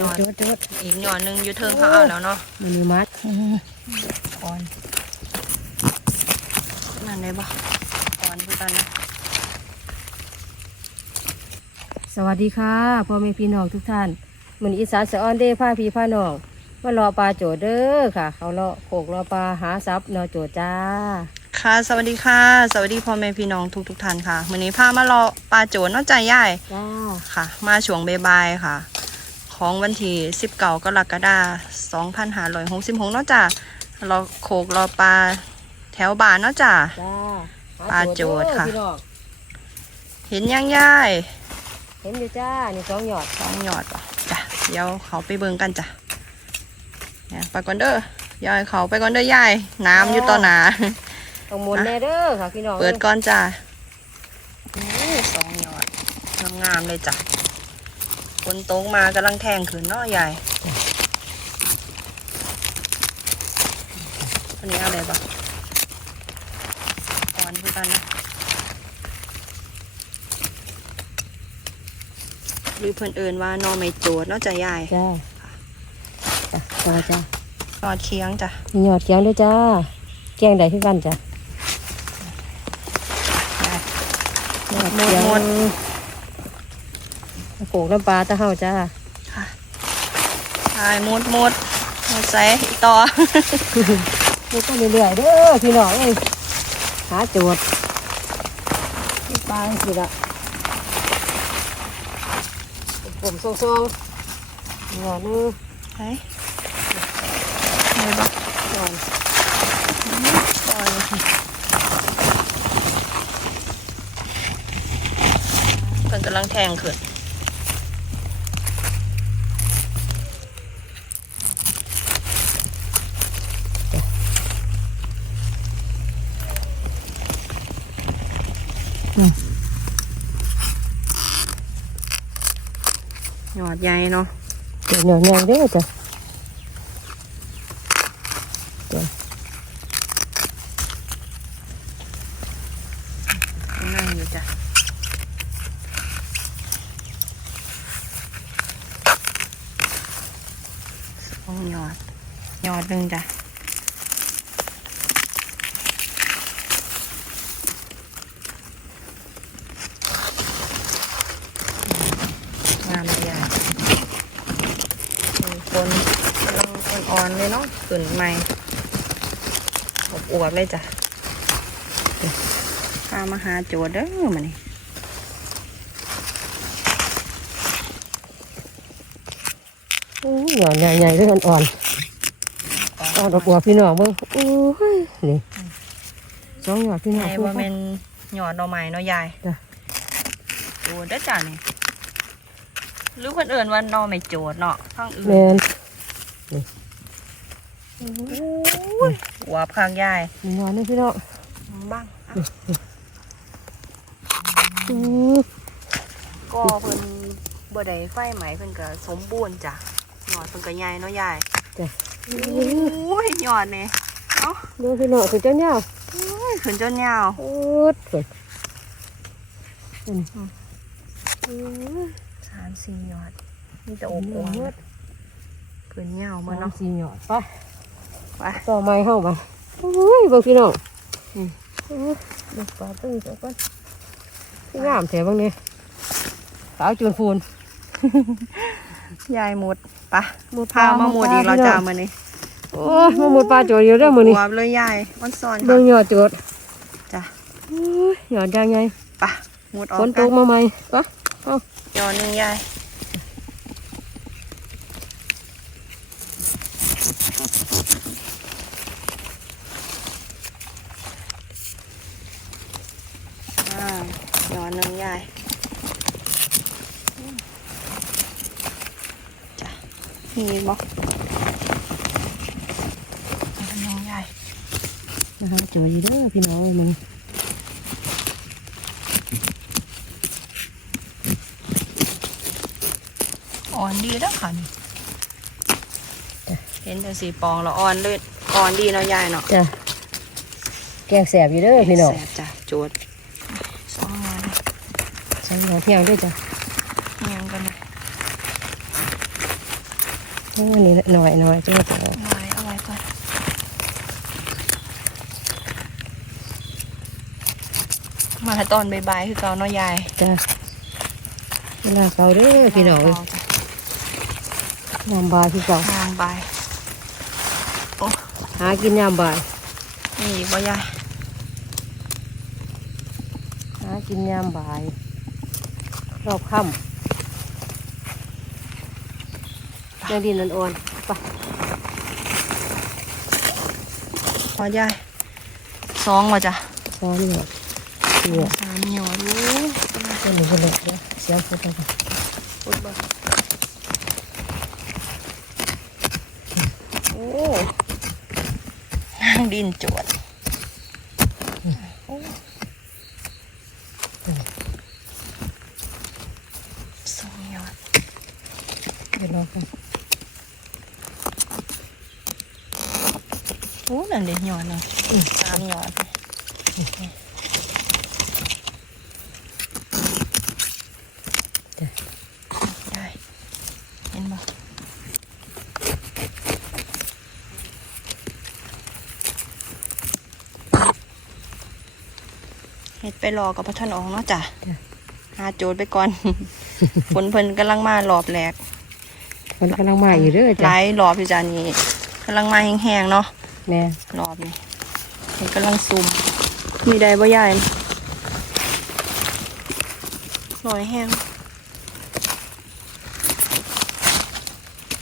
จุดจุดจุดอีกหย่อนหนึ่งอยู่เทิงเขาเอาแล้วเนาะมันมีมัดอ่อนนั่นได้บ่อ่อนคือกันนะสวัสดีค่ะพ่อแม่พี่น้องทุกท่านมือนอีสานสะออนเด้ผ้าพี่ผ้าน้องมารอปลาโจดเด้อค่ะ เขาเลาะโขกรอปลาหาซับนอโจดจ้า ค่ะ สวัสดีค่ะ สวัสดีพ่อแม่พี่น้องทุกทุกๆท่านค่ะวันนี้พามารอปลาโจนเนอกใจใหญ่จ้าค่ะ มาช่วงบ่ายๆค่ะ ของวันที่19กรกฎาคม2566เนาะจ้ะเราโขกรอปลาแถวบ้านเนาะจ้ะจ้าหปลาโจดค่ะเด้อพี่น้องเห็นยังย่ายเห็นอยู่จ้านี่สองหยอดสองหยอดป่ะจ้ะเดี๋ยวเขาไปเบิ่งกันจ้ะเนี่ยไปก่อนเด้อยายเขาไปก่อนเด้อยายน้ำอยู่ต่อหนาต้องหมุนแน่เด้อค่ะพี่น้องเปิดก่อนจ้ะนี่สองหยอดงามๆเลยจ้ะ คนโตกมากำลังแทงขืนเนาะยายอันนี้เอาอะไรบ้างอ่อนคือกันนะหรือเพื่อนเอินว่านอไม่โจดเนาะจ้ะยายจ้าจ้าจ้าจ้านอดเคียงจ้ะมีหยอดเกียงด้วยจ้าเกียงใดขึ้นกันจ้ะยายหยอดเกียงหมด โขกน้ำปลาตะเฮาจ้าค่ะใช่หมดหมดหมดใส่อีกต่อนี่ก็เรื่อยๆเด้อพี่น้องเอ้ยหาโจดนี่ปลาสิละผมทรงๆหยอดนึงเฮ้ยเลยปะหยอดก่อนเพิ่นกำลังแทงขึ้น หยอดใหญ่เนาะเดี๋ยวหยอดใหญ่เด้อจ้ะ นั่งอยู่จ้ะสองหยอดหยอดหนึ่งจ้ะงามเลยอะมีคนกำลังอ่อนๆ เลยเนาะขึ้นใหม่อบอวบๆเลยจ้ะพามาหาโจทย์เด้อมานี่อู้หยอดใหญ่ๆเด้ออ่อนๆอ่อนบัวพี่น้องเบิ่งโอ้ยนี่สองหยอดพี่น้องไอ้คู่ว่ากัเป็นนหยอดหน่อไม้เนาะยายจ้ะโจทย์เด้อจ้ะนี่หรือคนอื่นว่าหน่อไม่โจทย์เนาะข้างอื่นแมน หัวข้างยายหยอดนี่พี่น้องบ้างอะอู้ก็เพิ่นบ่ได้ไฟไหมเพิ่นก็สมบูรณ์จ้ะหยอดเพิ่นก็ใหญ่เนาะยายจ้ะโอ้ยหยอดนี่เอ้าเบิ่งพี่น้องคือเจ้าเหย้าโอ้ยขึ้นจนยาวโอ้ดเพิ่นอืมอืมสามสี่หยอดมีแต่อบอวบขึ้นยาวมามาเนาะเนาะสี่หยอดไปไปต่อไม้เข้าไปโอ้ยเบิ่งพี่น้องอืมอู้เด็กปลาตื้อเจ้าก่อนพี่งามแถวบางนี้สาวจูนฟูนยายหมดปะหมดพามาหมดอีกแล้วจ้ามื้อนี้โอ้ยมาหมดปลาโจดอยู่เด้อมื้อนี้หัวเลยยายมันซ้อนเบิ่ค่ะงหยอดโจดจ้ะโอ้ยหยอดยางไงปะหมดออฝกนตกักนมาใหม่ปะยอหนึงยายอ่ายอ หนึงยายจ้ะมีบ่ยอหนึงยายนะคะโจดอยู่เด้อพี่น้องเอ้ยมึงอ่อนดีแล้วค่ะนี่เห็นแต่สีปองแล้วอ่อนเลยอ่อนดีเนาะยายเนาะจ้ะแกงแสบอยู่เด้อพี่น้องแสบจ้ะโจดสองงาน ใช้หยอดเที่ยงด้วยจ้ะเงียงกันนะอ้นี่หน่อยหน่อยจะจะเอาไว้เอาไว้ก่อนมาตอนบ่ายๆคือเก่าเนาะยายจ้ะเวลาเขาเด้อพี่น้องเอ้ยยามบ่ายพี่เก่างานบ่ายหากินยามบ่ายนี่อีกบ่ยายหากินยามบ่าย รอบค่ำแมงดินอ่อนๆไปพอยายสองว่ะจ้ะซ้อนเนี่ยเนี่ยสามหยอดรู้ตัวนี้ก็เลยเดี๋ยวเสียงพูดไปก่อนพุดบ่โอ้นั่งดินจวดสองหยอด เดี๋ยวรอกัน โอ้ นั่นเด็กหยอดเนาะสามหยอดได้เห็นบ่เฮ็ดไปรอกับพระท่านออกเนาะจ้ะหาโจทย์ไปก่อน ฝนเพิ่นกำลังมารอบแรกมันกำลังมาอยู่เด้อหจ้ะลายรอบอยู่จ้ะนี่กำลังมาแห้งๆเนาะ แม่รอบนี้มันกำลังซุ่มมีได้บ่ใหญ่หน่อยแห้ง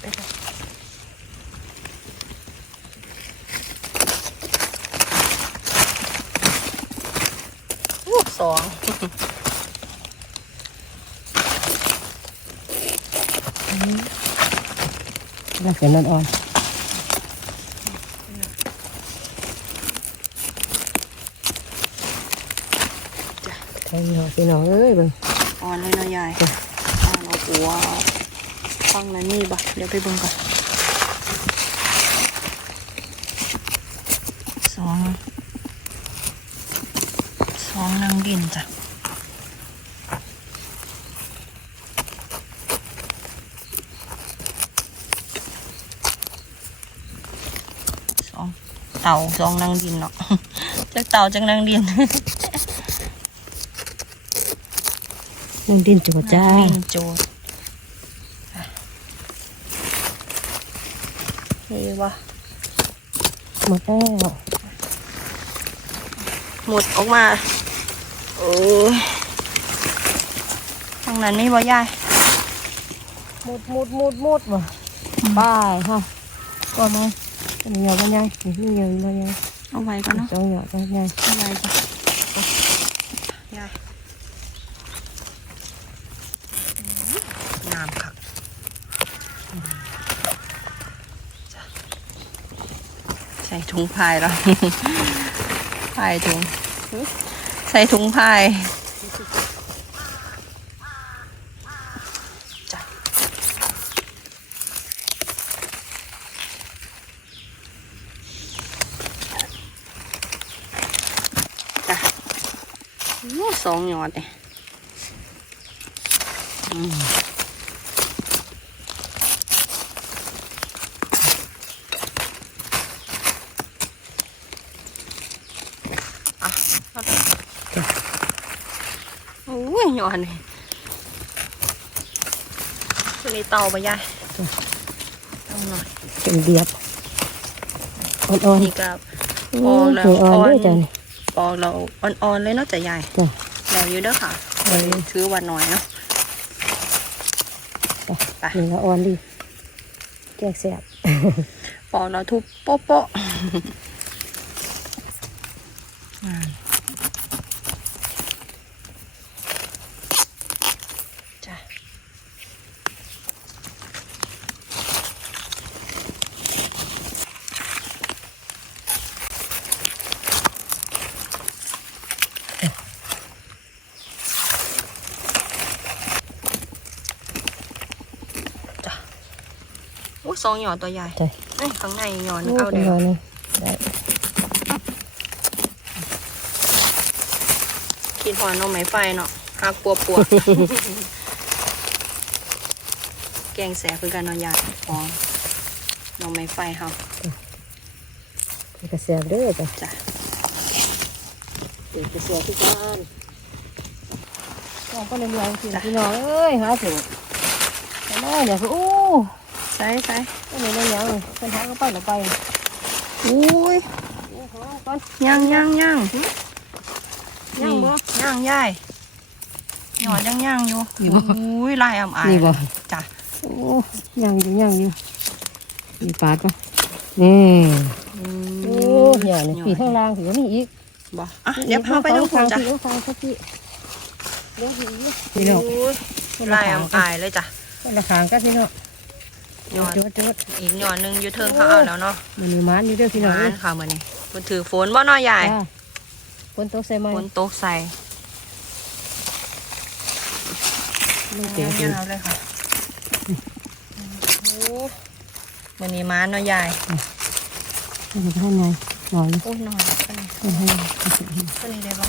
ไปเลยอู้สองลักษณะอ่อน ใช่เนาะพี่น้องเอ้ยเบิ่งอ่อนเลยเนาะยายอ่อนเอาหัวฟังนั้นนี่บ่เดี๋ยวไปเบิ่งก่อนสองสองนางดินจ้ะสองเต่าสองนางดินเนาะจากเต่าจากนางดิน นุ่งดินจัวจ้าวิ่งโจดนี่วะหมดแล้วหมดออกมาเออทางนั้นไม่บ่ยายมุดมุดมุดมุดว่ะบายฮะก็มาเป็นเหยาบ่ยังนี่มีเหยาบ่ยังเอาไว้ก่อนเนาะสองเหยาบ่ยังเอาไว้จ้ะยายงามค่ะจ้ะใส่ถุ งพายแล้วพายถุง ใส่ถุงพายจ้ะจ้ะโอ้สองยอดเนี่ยอืมอะเอาไปโอ้ยหยอดนี่ตัวนี้เตาไปยายเตาหน่อยเป็นเดียบอ่อนนี่กับๆออกแล้วอืมอ่อนๆด้วยจ้ะนี่ ปอกเราอ่อนๆเลยเนาะจ้ะยายจ้ะ แล้วอยู่เด้อค่ะถือว่าน้อยเนาะ ไป นี่ละอ่อนดีแจกแสบปอกเราทุบโป๊ะโป๊ะอ่าจ้ะจ้ะโอ้ยสองหยอดตัวใหญ่จ้ะเอ้ยข้างในหยอดนึงโอ้เอาเป็เดี๋นยวหยานี่ได้คิดหอนเอาไม้ไฟเนาะหักปัวปัวแกงแสบคือกันเนอนยายอ๋อน้องไม้ไฟเฮากระเสียบเด้อจ้ะจ้ะเด็กกระเสียบที่บ้านน้องก็เลยยังกินพี่น้องเอ้ยหาถึงแต่แม่เนี่ยคืออู้ใส่ใส่ก็เลยได้ยังเป็นทางก็ไปหรือไปอุ้ยย่างย่างย่างย่างบ่ย่างยายหยอดย่างย่างอยู่อุ้ยลายอ่ำอายนี่บ่จ้ะโอ้ยังอยู่ยังอยู่มีปลาปะนี่โอ้เหี่ยนี่ผีข้างล่างผีก็มีอีกบ่อะเดี๋ยวพาไปดูคุณจ้ะผีข้างๆสักทีเดี๋ยวผีอีกอุ้พี่น้องลายอ่ำอายเลยจ้ะคนละขางกันพี่น้อง ยอดจดจดอีกหยอดหนึงอยู่เทิงเขาเอาแล้วเนาะมันมีมันอยู่เด้อพี่น้องงาเอ้นยค่ะมื้อนี้เพิ่นถือฝนบ่เนาะยายจ้าฝนตกใส่ไหมฝนตกใส่มันเจ๋งจริงยาวๆเลยค่ะโอ้มื้อนี้มาเนาะยายมันจะให้ไงหน่อยนะโอ้ยนอนกันนี่มันให้ก็นี่ได้บ่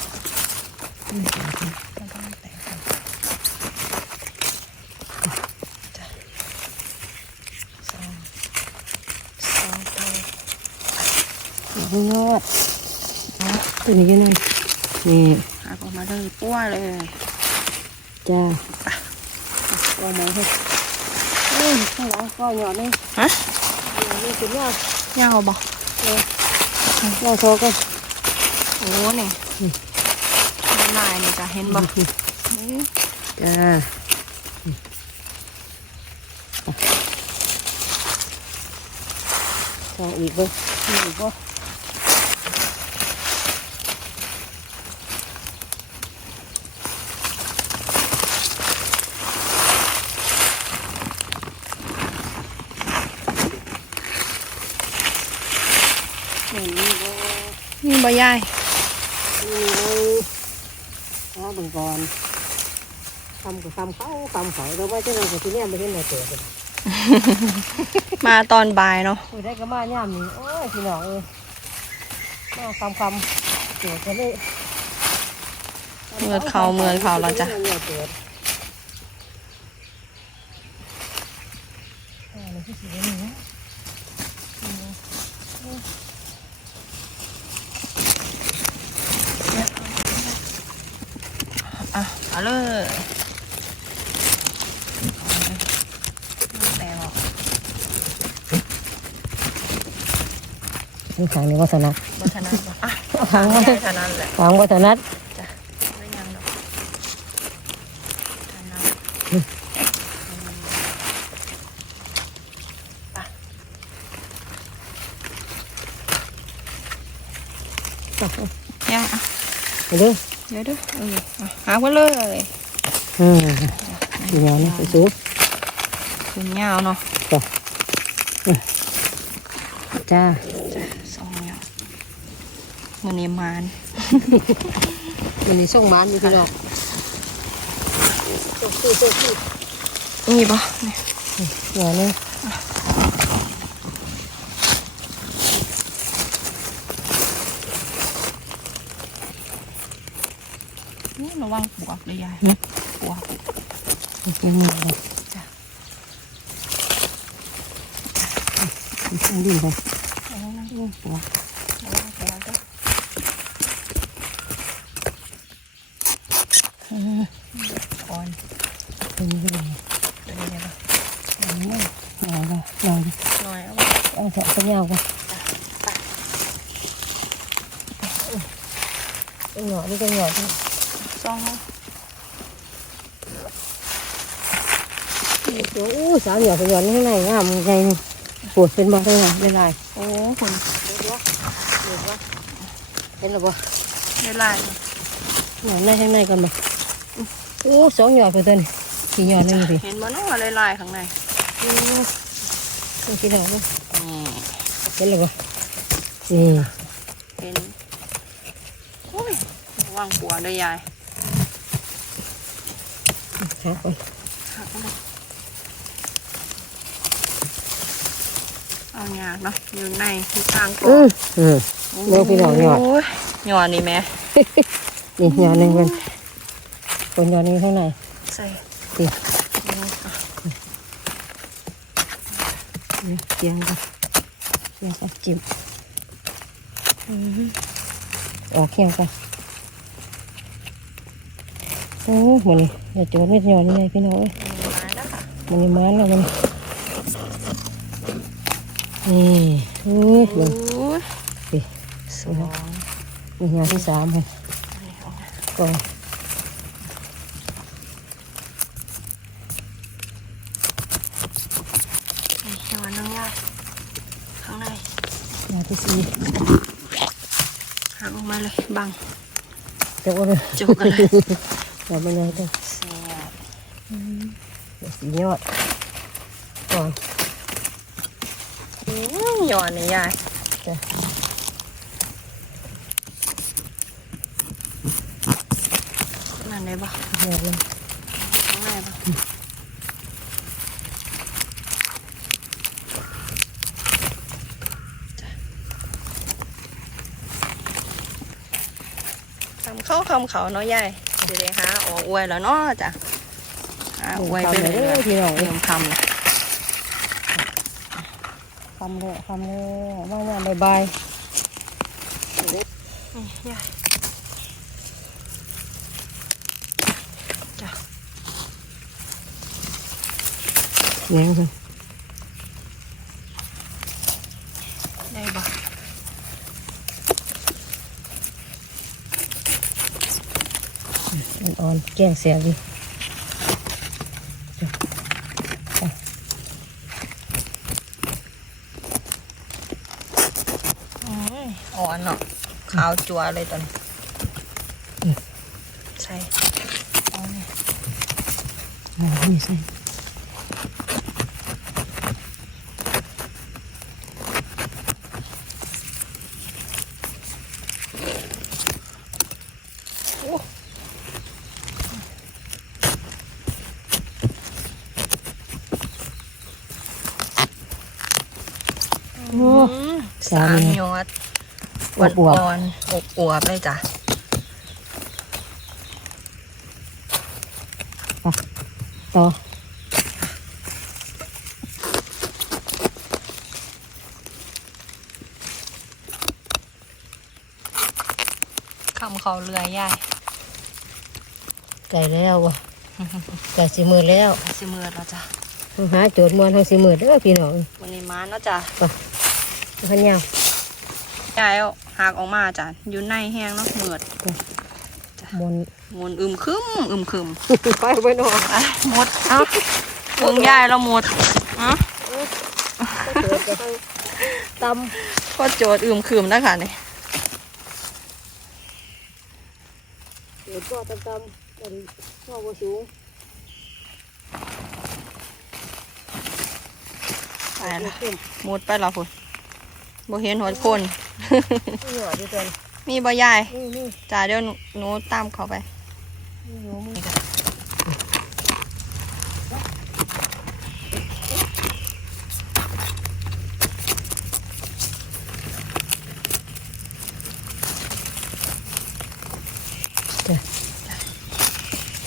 มันต้องแตกกันจ้ะสองสองตัว ไม่ยอดตัวนี้กันหน่อยนี่หักออกมาเลยปั้วเลยจ้าเอามาให้เอ้ยข้างหลังก็หยอดนี่ฮะหยอดนี่สุดยอดยาวบ่ยอดโชว์กันโอ้นี่ลายนี่จ้ะเห็นบ่นี่จ้าใส่อีกบ่มีอีกบ่ นี่นี่บ่ นี่บ่ ยายนี่เลยเอาเบิ่งก่อนทำกับทำเขาทำเขาเราไม่ใช่เราที่เนี่ยไม่เห็นเราเจอเลยมาตอนบ่ายเนาะคุยได้ก็มาย่ามนี่โอ้ยพี่น้องเอ้ยมาคำคำเจอกันเลยเมือเขาเมือเขาแล้วจ้ะเมื่อเจออ่านี่คือสีนี้นะ อะเอาเลยแต่ออก นี่ขางนี้วัฒนัดวัฒนะบ่อะขางไม่วัฒได้เท่านั้นแหละขางวัฒนัดจ้ะไม่ยังดอกเท่านั้นยังอะไปเด้อเดี๋ยวเด้อเอออะหาไว้เลยอืมพี่น้องนี่สูงคุณยาวเนาะจ้าจ้ะสองยาว มันนี้มานวันนี้ส่งหมันอยู่พี่น้องส่งคือส่งคือนี่ปะนี่เดี๋ยวนี้นี่ระวังปวกเลยยายปวกเป็นยังไงจ้ะต้องดิ้นไประวังนะอืมตัวระวังปวกจ้ะก่อน เป็นยังไง เดี๋ยวเดี๋ยว อืมหน่อยละหน่อย หน่อยเอา เอาเถอะสัญญากัน เป็นหน่อยนี่เป็นหน่อยที่ซองเอาโอ้สามหยอดเป็นหยอดนี่ข้างในงามไงนี่ปวดเป็นบ่ได้ไงไม่ได้โอ้คุณเห็นหรือเปล่าได้ลายหน่อยในข้างในกันบ่โอ้สองหยอดเป็นตัวนี่สี่หยอดนึงสิเห็นมันว่าลายลายข้างในโอ้ต้องกินเอาไหมนี่เห็นหรือเปล่านี่เห็นโอ้ยระวังปวกด้วยยายหาก่อนหักเลยเอายากเนาะอยู่ในที่ทางกอืมอืมเดี๋ยวพี่น้องหยอดโยหยอดนี่แม่นี่หยอดหนึ่งเป็นคนหยอดหนึ่งข้างในใส่สิเอาอะนี่เกียงกันเนี่ยค่ะจิ้มอืมออกเขียงค่ะ โอ้เหมือนเดี๋ยวโจทย์ไม่ยอมนี่ไงพี่น้องเอ้ยมาแล้วค่ะมันยังมันแล้วมันนี่เฮ้ยโอ้มันยสิสองมีงานที่สามค่ะก็นี่ยอนน้องยายข้างในงานที่สี่หักออกมาเลยบังจบเลยจุกกันเลย อย่าไปเลยต้อเสียบเดี๋ยวสียอดก่อนอืมยอนนี่ยายนั่นได้ปะยอดเลยข้างในปะคำเข้าคำเขาเนาะยาย เดี๋ยวหาออกอวยแล้วเนาะจ้ะหาอวยไปเลยทำเลยพี่น้องเตรียมคำเลยทำเลยทำเลยว่างานบายนี่ยายจ้ะๆแหนงค่ะได้ อ่อนๆแกงเสียดิอืมอ่อนเนาะขาวจัวเลยตอนนี้ใช่เอาเนี่ยอ่านี่ใส่ โอ้ อืม สา สาม ม เนี่ย ยอด อวบอวบอ่อนๆอบอวบเลยจ้ะต่อคำเขาเรือยยายไก่แล้ววะไก่สีมือแล้วสิมือแล้วจ้ะหาโจทย์มวนทางสีมือเด้อพี่น้องวันนี้มาเนาะจ้ะพันยาวยายเอา หักออกมาจ้ะอยู่ในแห้งเนาะเหมือดมวนมุนอึมครึมอึมครึมไปไปหน่อยไปหมดเอ้าเบิ่งยายเราหมดอะตก็โจทย์อึมครึมนะคะนี่ำเดี๋ยวก็ตำตำกันข้าวบสูงไปละหมดไปและพุ่น บ่เห็นหัวคน นี่หน่อยดีจังมีบ่ยายนี่นี่จ้าเดี๋ยวหนูหนูตามเขาไป นี่หนูมือจ้ะ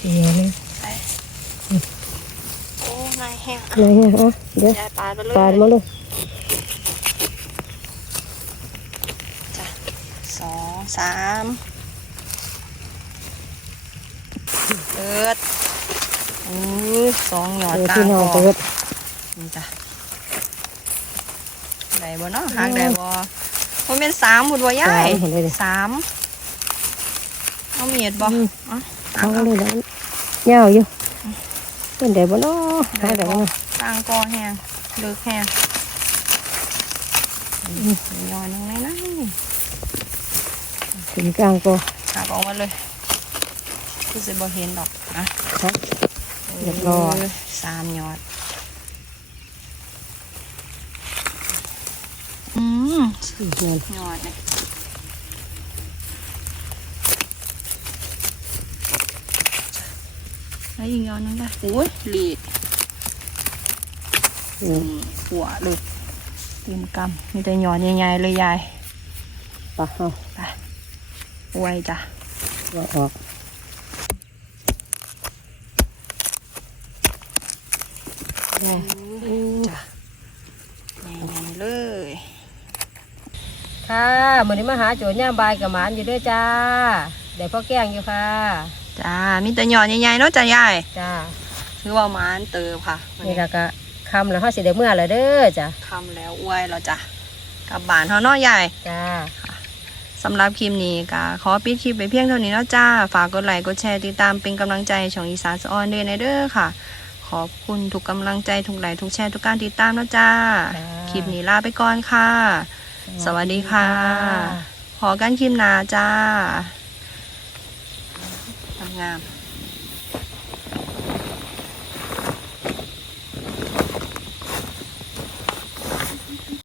เดี๋ยวนี่โอ้นายแห้งไหนเนี่ยอะเดี๋ยว ยายปาดไปเลย ปาดมาเลย สองสามเปิดอือสองหยอดเดี๋ยวกลาพี่งน้องคอเปิดนี่จ้ะได้บ่เนาะหางได้บ่มันเป็นสามหมดบ่ยาสามยเห็นเลยดิสามเอามีดบ่อืมอะเอาเลยแล้วยาวอยู่เป็นเดี๋ยวบ่เนาะหาแต่ว่ากลางกอแห้งเลิกแห้งย้อนลงเลยนะ ถึงกลางก็หักออกมาเลยคือสิบ่เห็นดอกอะครับเรียบร้อยสามยอด อืมสี่เงินยอดเลยแล้วยิงยอดนึงได้โอ้ยหลีดอืมหัวเลยเต็มกำมีแต่ยอดใหญ่ๆเลยยายปะเอา ไวจ้ะว่าออกได้จ้ะใหญ่ๆเลยค่ะมื้อนี้มาหาโจทย์ย่ามบายกับหมานอยู่เด้วยจ้าได้พ่อแกล้งอยู่ค่ะจ้ามีแต่หยอดใหญ่ๆเนาะจ้ายายจ้าถือว่าหมานเติบค่ะวันนี่นี้ละก็คำแล้วเฮาสิได้เมื่อแล้วเด้อจ้าคำแล้วอวยแล้วจ้ะกลับบ้านเฮาเนาะยายจ้า สำหรับคลิปนี้ก็ขอปิดคลิปไปเพียงเท่านี้เนาะจ้า ฝากกดไลค์กดแชร์ติดตามเป็นกำลังใจให้ช่องอีสานสะออนเดย์ในเด้อค่ะ ขอบคุณทุกกำลังใจทุกไลค์ทุกแชร์ทุกการติดตามเนาะจ้าจ้า คลิปนี้ลาไปก่อนค่ะ สวัสดีค่ะพอกันคลิปหน้าจ้าทำงาม